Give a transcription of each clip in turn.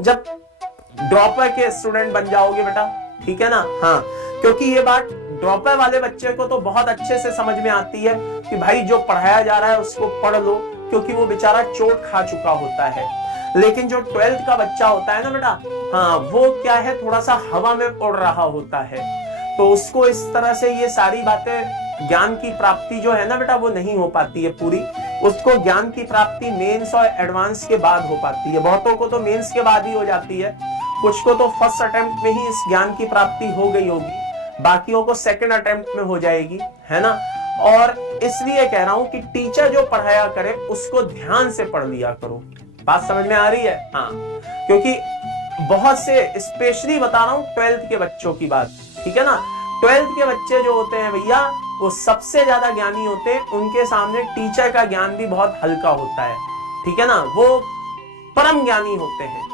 जब ड्रॉपर के स्टूडेंट बन जाओगे बेटा, ठीक है ना। हाँ, क्योंकि ये बात ड्रॉपर वाले बच्चे को तो बहुत अच्छे से समझ में आती है कि भाई जो पढ़ाया जा रहा है उसको पढ़ लो, क्योंकि वो बेचारा चोट खा चुका होता है। लेकिन जो 12th का बच्चा होता है ना बेटा, हाँ, वो क्या है, थोड़ा सा हवा में उड़ रहा होता है, तो उसको इस तरह से ये सारी बातें, ज्ञान की प्राप्ति जो है ना बेटा, वो नहीं हो पाती है पूरी। उसको ज्ञान की प्राप्ति मेंस और एडवांस के बाद हो पाती है। बहुतों को तो मेंस के बाद ही हो जाती है, कुछ को तो फर्स्ट अटेम्प्ट में ही इस ज्ञान की प्राप्ति हो गई होगी, बाकियों को सेकंड अटेम्प्ट में हो जाएगी, है ना। और इसलिए कह रहा हूं कि टीचर जो पढ़ाया करे उसको ध्यान से पढ़ लिया करो। बात समझ में आ रही है? हाँ, क्योंकि बहुत से, स्पेशली बता रहा हूं 12th के बच्चों की बात, ठीक है ना। 12th के बच्चे जो होते हैं भैया, वो सबसे ज्यादा ज्ञानी होते हैं, उनके सामने टीचर का ज्ञान भी बहुत हल्का होता है, ठीक है ना। वो परम ज्ञानी होते हैं,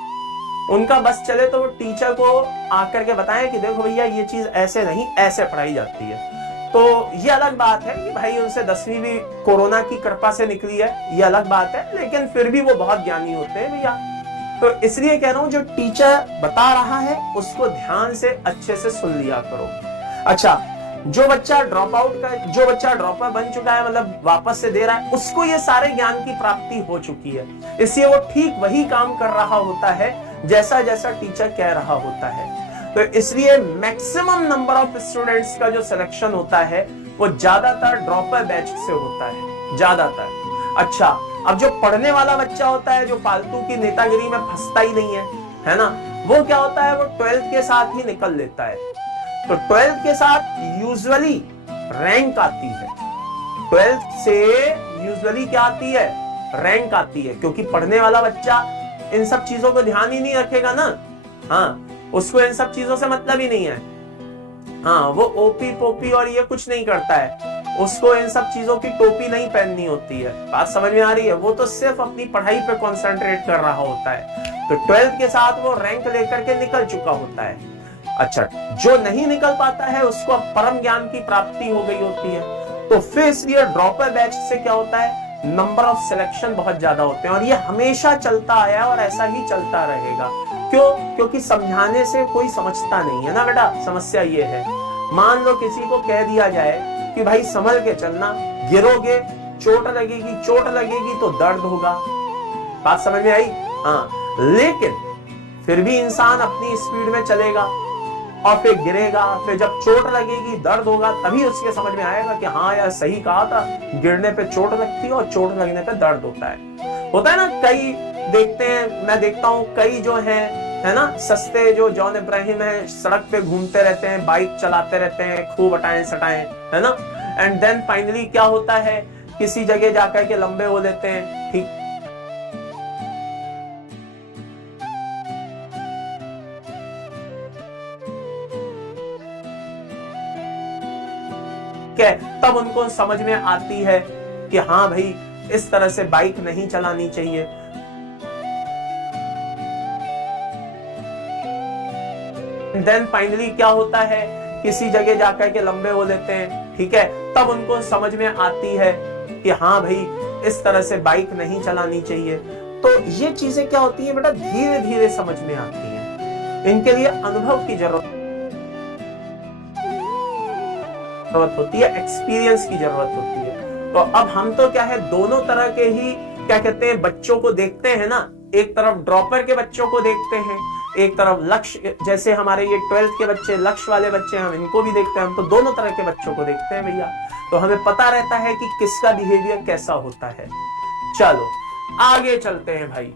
उनका बस चले तो वो टीचर को आकर के बताएं कि देखो भैया ये चीज ऐसे नहीं, ऐसे पढ़ाई जाती है। तो ये अलग बात है कि भाई उनसे 10वीं भी कोरोना की कृपा से निकली है, ये अलग बात है, लेकिन फिर भी वो बहुत ज्ञानी होते हैं भैया। तो इसलिए कह रहा हूं, जो टीचर बता रहा है उसको ध्यान से अच्छे से सुन लिया करो। अच्छा, जो बच्चा ड्रॉपर बन चुका है, मतलब वापस से दे रहा है, उसको ये सारे ज्ञान की प्राप्ति हो चुकी है, इसलिए वो ठीक वही काम कर रहा होता है जैसा जैसा टीचर कह रहा होता है। तो इसलिए मैक्सिमम नंबर ऑफ स्टूडेंट्स का जो सिलेक्शन होता है वो ज्यादातर ड्रॉपर बैच से होता है, ज्यादातर। अच्छा, अब जो पढ़ने वाला बच्चा होता है, जो फालतू की नेतागिरी में फंसता ही नहीं है ना, वो क्या होता है, वो 12th के साथ ही निकल लेता है। तो 12th के साथ यूजुअली रैंक आती है, 12th से यूजुअली क्या आती है, रैंक आती है, क्योंकि पढ़ने वाला बच्चा इन सब चीजों को ध्यान ही नहीं रखेगा ना। हाँ, उसको इन सब चीजों से मतलब ही नहीं है। हाँ, वो ओपी पोपी और ये कुछ नहीं करता है, उसको इन सब चीजों की टोपी नहीं पहननी होती है। बात समझ में आ रही है? वो तो सिर्फ अपनी पढ़ाई पे कंसंट्रेट कर रहा होता है। तो 12th के साथ वो रैंक लेकर के निकल चुका होता है। अच्छा, जो नहीं निकल पाता है उसको परम ज्ञान की प्राप्ति हो गई होती है। तो फिर इसलिए ड्रॉपर बैच से क्या होता है, नंबर ऑफ सिलेक्शन बहुत ज्यादा होते हैं, और ये हमेशा चलता आया और ऐसा ही चलता रहेगा। क्यों? क्योंकि समझाने से कोई समझता नहीं है ना बेटा। समस्या ये है, मान लो किसी को कह दिया जाए कि भाई संभल के चलना, गिरोगे चोट लगेगी तो दर्द होगा। बात समझ में आई? हाँ, लेकिन फिर भी इंसान अपनी स्पीड में चलेगा और फिर गिरेगा, फिर जब चोट लगेगी, दर्द होगा, तभी उसके समझ में आएगा कि हाँ यार सही कहा था, गिरने पे चोट लगती है और चोट लगने पे दर्द होता है ना। कई देखते हैं, मैं देखता हूँ कई जो है ना, सस्ते जो जॉन इब्राहिम है, सड़क पे घूमते रहते हैं, बाइक चलाते रहते हैं, खूब हटाएं सटाएं, है ना। एंड देन फाइनली क्या होता है, किसी जगह जाकर के लंबे हो लेते हैं, ठीक है। तब उनको समझ में आती है कि हाँ भाई इस तरह से बाइक नहीं चलानी चाहिए। देन फाइनली क्या होता है, किसी जगह जाकर के लंबे हो लेते हैं, ठीक है। तब उनको समझ में आती है कि हाँ भाई इस तरह से बाइक नहीं चलानी चाहिए। तो ये चीजें क्या होती है बेटा, धीरे धीरे समझ में आती हैं। इनके लिए अनुभव की जरूरत होती है, एक्सपीरियंस की जरूरत होती है। तो अब हम तो क्या है, दोनों तरह के ही क्या कहते हैं बच्चों को देखते हैं ना। एक तरफ ड्रॉपर के बच्चों को देखते हैं, एक तरफ लक्ष्य, जैसे हमारे ये 12th के बच्चे, लक्ष्य वाले बच्चे, हम इनको भी देखते हैं। हम तो दोनों तरह के बच्चों को देखते हैं भैया। तो हमें पता रहता है कि किसका बिहेवियर कैसा होता है। चलो आगे चलते हैं भाई।